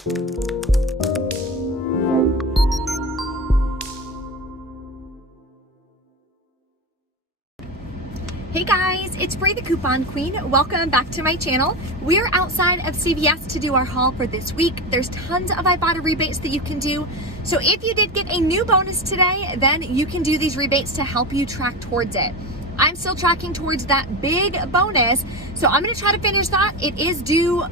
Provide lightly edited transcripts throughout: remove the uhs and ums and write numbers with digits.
Hey guys, it's Bray the Coupon Queen. Welcome back to my channel. We're outside of CVS to do our haul for this week. There's tons of Ibotta rebates that you can do. So if you did get a new bonus today, then you can do these rebates to help you track towards it. I'm still tracking towards that big bonus, so I'm gonna try to finish that. It is due,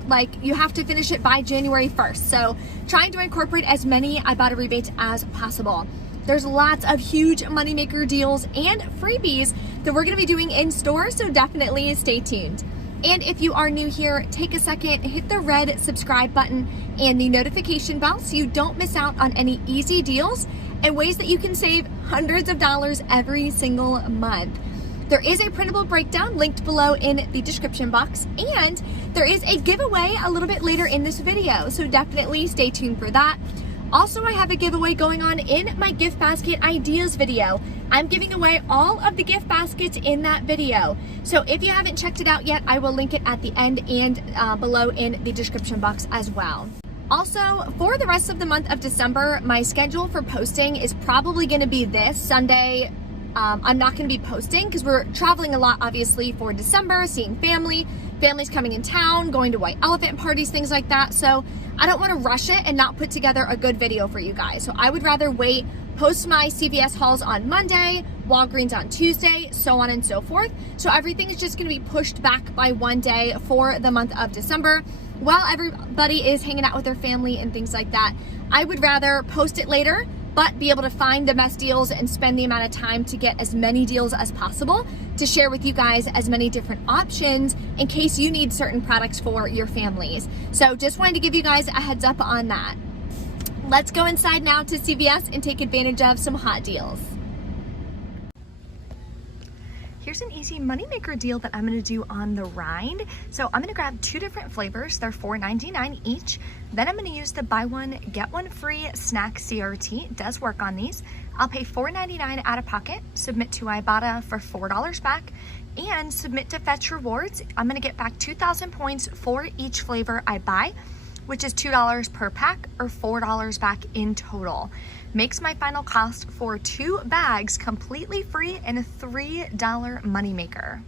you have to finish it by January 1st. So trying to incorporate as many Ibotta rebates as possible. There's lots of huge Moneymaker deals and freebies that we're gonna be doing in store, so definitely stay tuned. And if you are new here, take a second, hit the red subscribe button and the notification bell so you don't miss out on any easy deals and ways that you can save hundreds of dollars every single month. There is a printable breakdown linked below in the description box, and there is a giveaway a little bit later in this video, so definitely stay tuned for that. Also, I have a giveaway going on in my gift basket ideas video. I'm giving away all of the gift baskets in that video. So if you haven't checked it out yet, I will link it at the end and below in the description box as well. Also, for the rest of the month of December, my schedule for posting is probably gonna be this Sunday. I'm not gonna be posting because we're traveling a lot, obviously, for December, seeing family. Family's coming in town, going to white elephant parties, things like that. So I don't wanna rush it and not put together a good video for you guys. So I would rather wait, post my CVS hauls on Monday, Walgreens on Tuesday, so on and so forth. So everything is just gonna be pushed back by one day for the month of December. While everybody is hanging out with their family and things like that, I would rather post it later, but be able to find the best deals and spend the amount of time to get as many deals as possible to share with you guys as many different options in case you need certain products for your families. So just wanted to give you guys a heads up on that. Let's go inside now to CVS and take advantage of some hot deals. Here's an easy Moneymaker deal that I'm gonna do on the rind. So I'm gonna grab 2 different flavors. They're $4.99 each. Then I'm gonna use the buy one, get one free snack CRT. It does work on these. I'll pay $4.99 out of pocket, submit to Ibotta for $4 back, and submit to Fetch Rewards. I'm gonna get back 2,000 points for each flavor I buy, which is $2 per pack or $4 back in total. Makes my final cost for 2 bags completely free and a $3 moneymaker.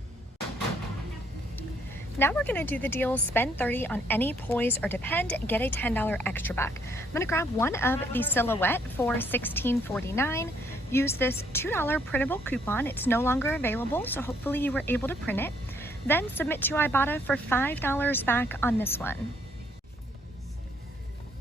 Now we're gonna do the deal, spend 30 on any Poise or Depend, get a $10 extra back. I'm gonna grab one of the Silhouette for $16.49. Use this $2 printable coupon. It's no longer available, so hopefully you were able to print it. Then submit to Ibotta for $5 back on this one.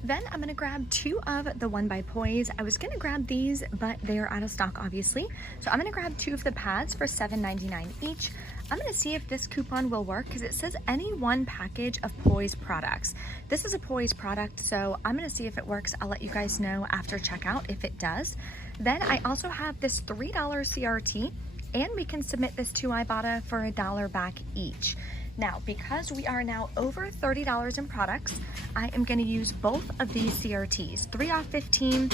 Then I'm gonna grab 2 of the One by Poise. I was gonna grab these, but they're out of stock, obviously. So I'm gonna grab 2 of the pads for $7.99 each. I'm gonna see if this coupon will work because it says any one package of Poise products. This is a Poise product, so I'm gonna see if it works. I'll let you guys know after checkout if it does. Then I also have this $3 CRT, and we can submit this to Ibotta for $1 back each. Now, because we are now over $30 in products, I am gonna use both of these CRTs, 3 off 15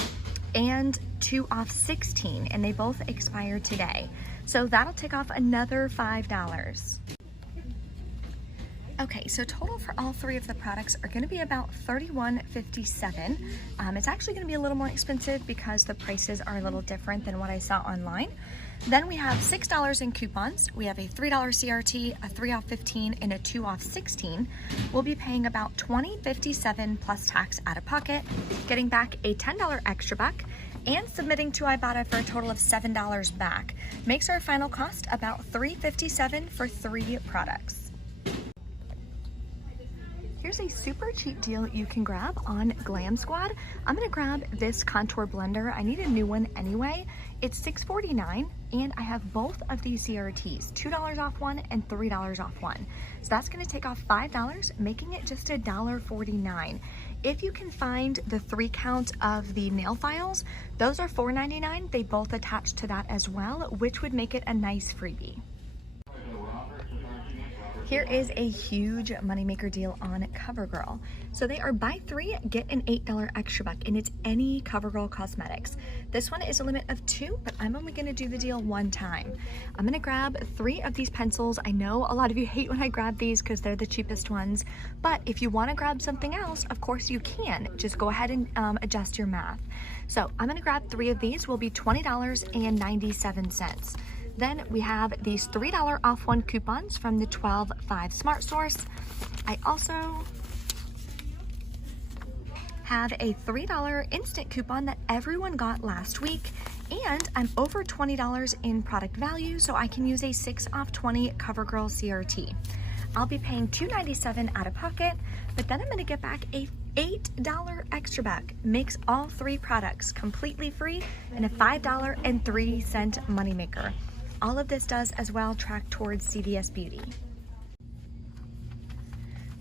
and 2 off 16, and they both expire today. So that'll take off another $5. Okay, so total for all 3 of the products are gonna be about $31.57. It's actually gonna be a little more expensive because the prices are a little different than what I saw online. Then we have $6 in coupons. We have a $3 CRT, a 3 off 15, and a 2 off 16. We'll be paying about $20.57 plus tax out of pocket, getting back a $10 extra back, and submitting to Ibotta for a total of $7 back. Makes our final cost about $3.57 for 3 products. Here's a super cheap deal you can grab on Glam Squad. I'm gonna grab this contour blender. I need a new one anyway. It's $6.49, and I have both of these CRTs, $2 off one and $3 off one. So that's gonna take off $5, making it just $1.49. If you can find the 3 count of the nail files, those are $4.99. They both attach to that as well, which would make it a nice freebie. Here is a huge moneymaker deal on CoverGirl. So they are buy 3, get an $8 extra buck, and it's any CoverGirl cosmetics. This one is a limit of 2, but I'm only gonna do the deal 1 time. I'm gonna grab 3 of these pencils. I know a lot of you hate when I grab these because they're the cheapest ones, but if you wanna grab something else, of course you can. Just go ahead and adjust your math. So I'm gonna grab 3 of these, will be $20.97. Then we have these $3 off 1 coupons from the 12.5 Smart Source. I also have a $3 instant coupon that everyone got last week, and I'm over $20 in product value, so I can use a 6 off 20 CoverGirl CRT. I'll be paying $2.97 out of pocket, but then I'm gonna get back a $8 extra back. Makes all 3 products completely free and a $5.03 moneymaker. All of this does as well track towards CVS Beauty.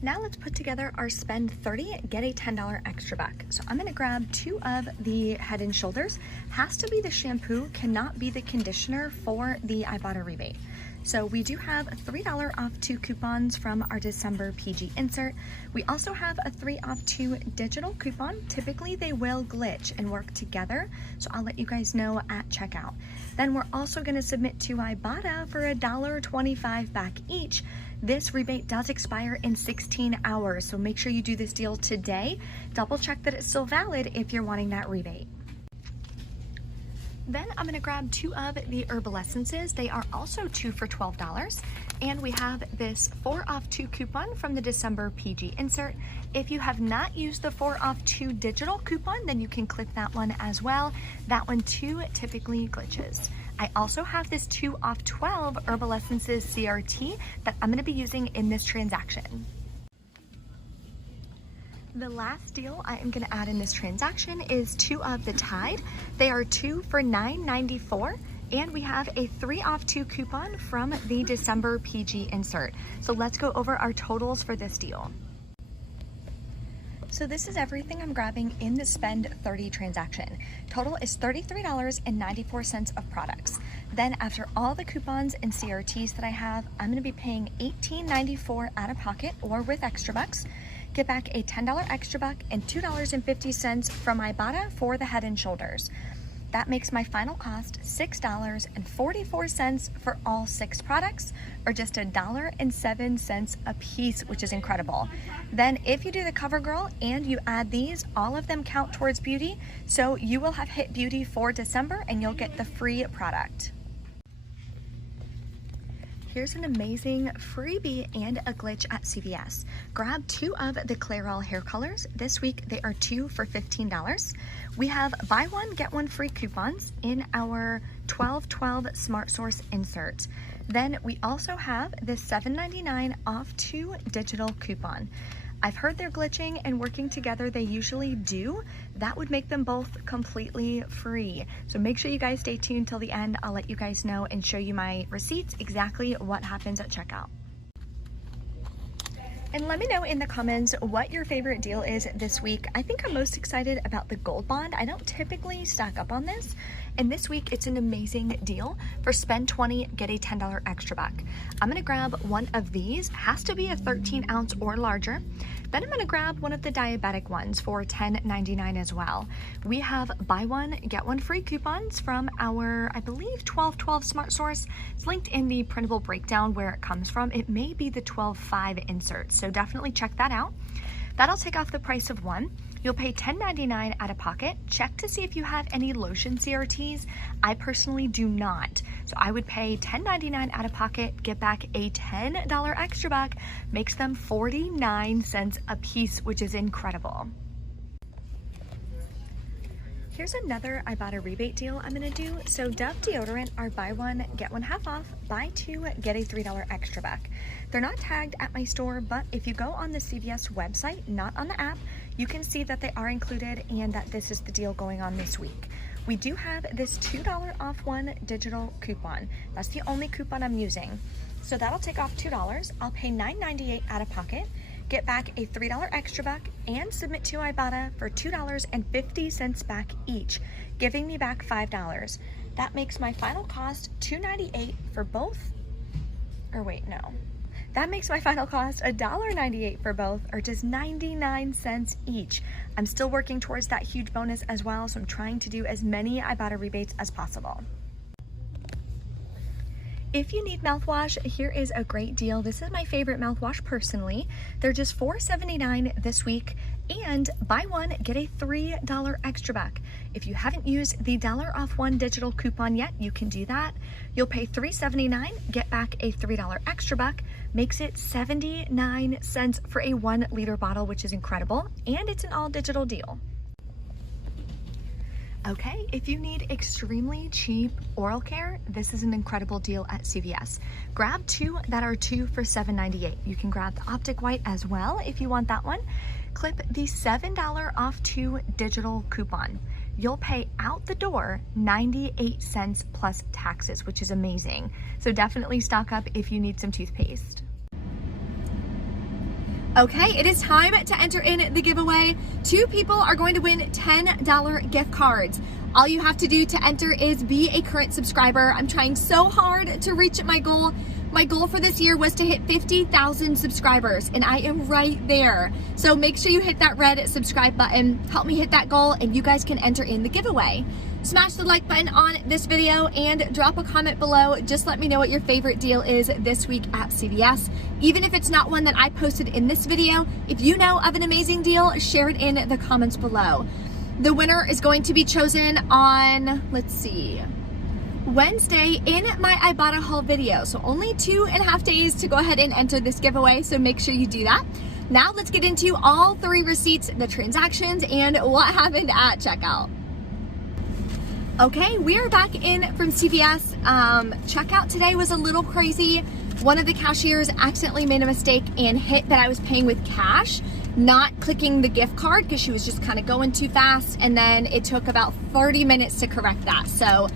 Now let's put together our spend 30, get a $10 extra buck. So I'm gonna grab 2 of the Head and Shoulders. Has to be the shampoo, cannot be the conditioner for the Ibotta rebate. So we do have a $3 off 2 coupons from our December PG insert. We also have a 3 off 2 digital coupon. Typically they will glitch and work together, so I'll let you guys know at checkout. Then we're also gonna submit to Ibotta for $1.25 back each. This rebate does expire in 16 hours, so make sure you do this deal today. Double check that it's still valid if you're wanting that rebate. Then I'm gonna grab 2 of the Herbal Essences. They are also 2 for $12. And we have this 4 off 2 coupon from the December PG insert. If you have not used the 4 off 2 digital coupon, then you can click that one as well. That one too typically glitches. I also have this 2 off 12 Herbal Essences CRT that I'm gonna be using in this transaction. The last deal I am gonna add in this transaction is 2 of the Tide. They are 2 for $9.94, and we have a 3 off 2 coupon from the December PG insert. So let's go over our totals for this deal. So this is everything I'm grabbing in the spend 30 transaction. Total is $33.94 of products. Then after all the coupons and CRTs that I have, I'm gonna be paying $18.94 out of pocket or with extra bucks. Get back a $10 extra buck and $2.50 from Ibotta for the Head and Shoulders. That makes my final cost $6.44 for all 6 products, or just $1.07 a piece, which is incredible. Then if you do the CoverGirl and you add these, all of them count towards beauty, so you will have hit beauty for December and you'll get the free product. Here's an amazing freebie and a glitch at CVS. Grab 2 of the Clairol hair colors. This week they are 2 for $15. We have buy 1, get 1 free coupons in our 12/12 Smart Source insert. Then we also have this $7.99 off 2 digital coupon. I've heard they're glitching and working together, they usually do. That would make them both completely free. So make sure you guys stay tuned till the end. I'll let you guys know and show you my receipts, exactly what happens at checkout. And let me know in the comments what your favorite deal is this week. I think I'm most excited about the Gold Bond. I don't typically stock up on this, and this week it's an amazing deal for spend 20, get a $10 extra buck. I'm gonna grab 1 of these, has to be a 13 ounce or larger. Then I'm gonna grab 1 of the diabetic ones for $10.99 as well. We have buy 1, get 1 free coupons from our, I believe, 12/12 Smart Source. It's linked in the printable breakdown where it comes from. It may be the 12/5 insert, so definitely check that out. That'll take off the price of 1. You'll pay $10.99 out of pocket. Check to see if you have any lotion CRTs. I personally do not. So I would pay $10.99 out of pocket, get back a $10 extra buck, makes them 49 cents a piece, which is incredible. Here's another Ibotta rebate deal I'm gonna do. So Dove Deodorant are buy 1, get 1 half off, buy 2, get a $3 extra back. They're not tagged at my store, but if you go on the CVS website, not on the app, you can see that they are included and that this is the deal going on this week. We do have this $2 off 1 digital coupon. That's the only coupon I'm using. So that'll take off $2. I'll pay $9.98 out of pocket, get back a $3 extra buck, and submit to Ibotta for $2.50 back each, giving me back $5. That makes my final cost $2.98 for both, or wait, no. That makes my final cost $1.98 for both, or just 99 cents each. I'm still working towards that huge bonus as well, so I'm trying to do as many Ibotta rebates as possible. If you need mouthwash, here is a great deal. This is my favorite mouthwash personally. They're just $4.79 this week, and buy one, get a $3 extra buck. If you haven't used the $1 digital coupon yet, you can do that. You'll pay $3.79, get back a $3 extra buck, makes it 79 cents for a 1 liter bottle, which is incredible, and it's an all digital deal. Okay, if you need extremely cheap oral care, this is an incredible deal at CVS. Grab two that are 2 for $7.98. You can grab the Optic White as well if you want that one. Clip the $7 off 2 digital coupon. You'll pay out the door 98 cents plus taxes, which is amazing. So definitely stock up if you need some toothpaste. Okay, it is time to enter in the giveaway. 2 people are going to win $10 gift cards. All you have to do to enter is be a current subscriber. I'm trying so hard to reach my goal. My goal for this year was to hit 50,000 subscribers, and I am right there. So make sure you hit that red subscribe button, help me hit that goal, and you guys can enter in the giveaway. Smash the like button on this video and drop a comment below. Just let me know what your favorite deal is this week at CVS. Even if it's not one that I posted in this video, if you know of an amazing deal, share it in the comments below. The winner is going to be chosen on, let's see, Wednesday in my Ibotta haul video. So only 2.5 days to go ahead and enter this giveaway, so make sure you do that. Now let's get into all 3 receipts, the transactions, and what happened at checkout. Okay, we are back in from CVS. Checkout today was a little crazy. One of the cashiers accidentally made a mistake and hit that I was paying with cash, not clicking the gift card because she was just kind of going too fast, and then it took about 30 minutes to correct that. So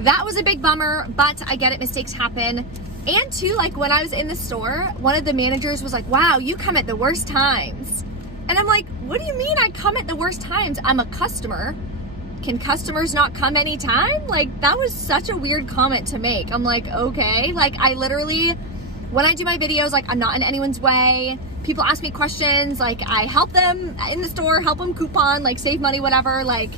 that was a big bummer, but I get it, mistakes happen. And too, like when I was in the store, one of the managers was like, wow, you come at the worst times. And I'm like, what do you mean I come at the worst times? I'm a customer. Can customers not come anytime? Like, that was such a weird comment to make. I'm like, okay. Like, I literally, when I do my videos, like, I'm not in anyone's way. People ask me questions, like, I help them in the store, help them coupon, like, save money, whatever. Like,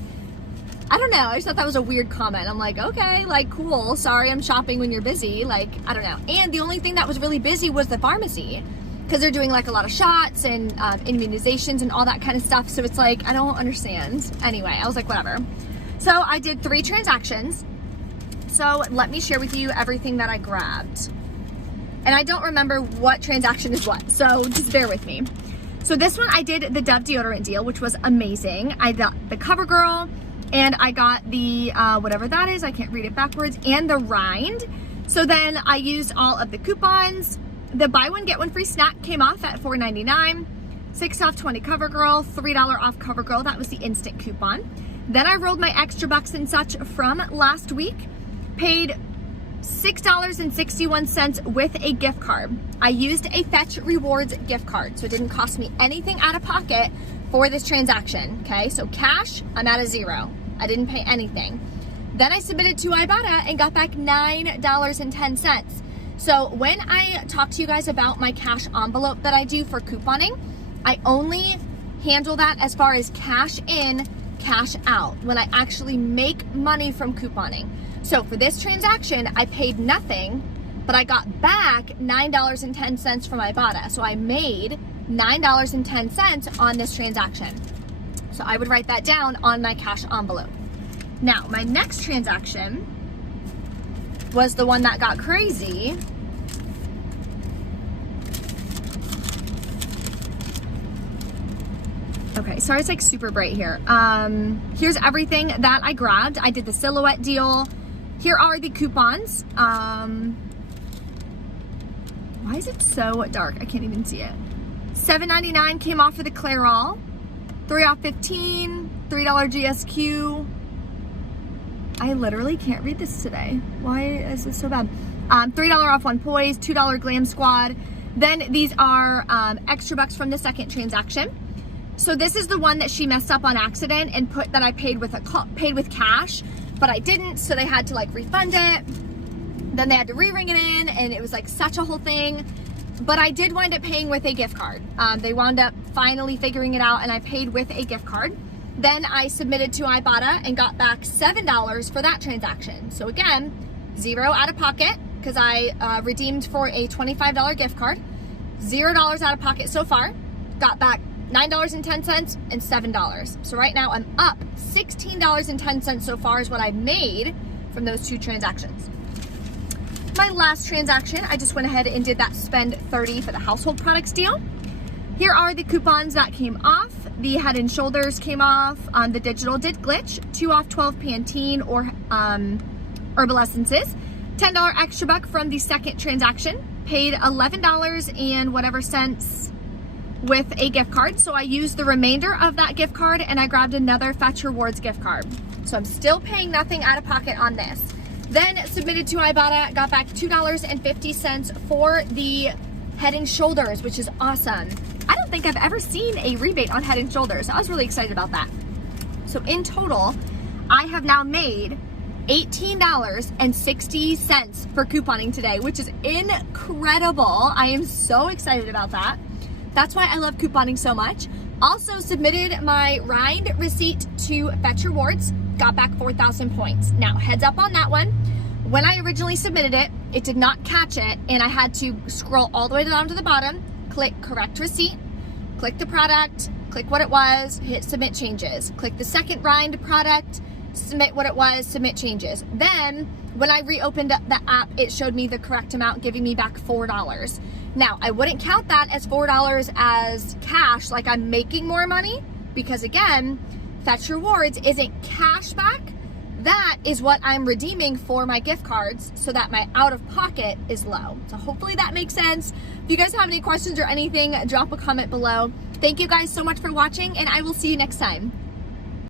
I don't know. I just thought that was a weird comment. I'm like, okay, like, cool. Sorry, I'm shopping when you're busy. Like, I don't know. And the only thing that was really busy was the pharmacy, because they're doing like a lot of shots and immunizations and all that kind of stuff. So it's like, I don't understand. Anyway, I was like, whatever. So I did 3 transactions. So let me share with you everything that I grabbed. And I don't remember what transaction is what, so just bear with me. So this one, I did the Dove deodorant deal, which was amazing. I got the CoverGirl, and I got the, whatever that is, I can't read it backwards, and the rind. So then I used all of the coupons. The buy one, get one free snack came off at $4.99, 6 off 20 CoverGirl, $3 off CoverGirl, that was the instant coupon. Then I rolled my extra bucks and such from last week, paid $6.61 with a gift card. I used a Fetch Rewards gift card, so it didn't cost me anything out of pocket for this transaction, okay? So cash, I'm at a 0. I didn't pay anything. Then I submitted to Ibotta and got back $9.10. So when I talk to you guys about my cash envelope that I do for couponing, I only handle that as far as cash in, cash out, when I actually make money from couponing. So for this transaction, I paid nothing, but I got back $9.10 from Ibotta. So I made $9.10 on this transaction. So I would write that down on my cash envelope. Now, my next transaction was the one that got crazy. Okay, sorry it's like super bright here. Here's everything that I grabbed. I did the silhouette deal. Here are the coupons. Why is it so dark? I can't even see it. $7.99 came off for the Clairol. 3 off 15, $3 GSQ. I literally can't read this today. Why is this so bad? $3 off 1 Poise, $2 Glam Squad. Then these are extra bucks from the second transaction. So this is the one that she messed up on accident and put that I paid with cash, but I didn't, so they had to like refund it. Then they had to re-ring it in, and it was like such a whole thing. But I did wind up paying with a gift card. They wound up finally figuring it out and I paid with a gift card. Then I submitted to Ibotta and got back $7 for that transaction. So again, $0 out of pocket because I redeemed for a $25 gift card. $0 out of pocket so far. Got back $9.10 and $7. So right now I'm up $16.10 so far is what I made from those two transactions. My last transaction, I just went ahead and did that spend $30 for the household products deal. Here are the coupons that came off. The Head and Shoulders came off. The digital did glitch. 2 off 12 Pantene or Herbal Essences. $10 extra buck from the second transaction. Paid $11 and whatever cents with a gift card. So I used the remainder of that gift card and I grabbed another Fetch Rewards gift card. So I'm still paying nothing out of pocket on this. Then submitted to Ibotta, got back $2.50 for the Head and Shoulders, which is awesome. I don't think I've ever seen a rebate on Head and Shoulders. I was really excited about that. So in total, I have now made $18.60 for couponing today, which is incredible. I am so excited about that. That's why I love couponing so much. Also submitted my rind receipt to Fetch Rewards, got back 4,000 points. Now, heads up on that one. When I originally submitted it, it did not catch it, and I had to scroll all the way down to the bottom, click correct receipt, click the product, click what it was, hit submit changes. Click the second rind product, submit what it was, submit changes. Then, when I reopened up the app, it showed me the correct amount, giving me back $4. Now, I wouldn't count that as $4 as cash, like I'm making more money, because again, Fetch Rewards isn't cash back. That is what I'm redeeming for my gift cards so that my out of pocket is low. So hopefully that makes sense. If you guys have any questions or anything, drop a comment below. Thank you guys so much for watching, and I will see you next time.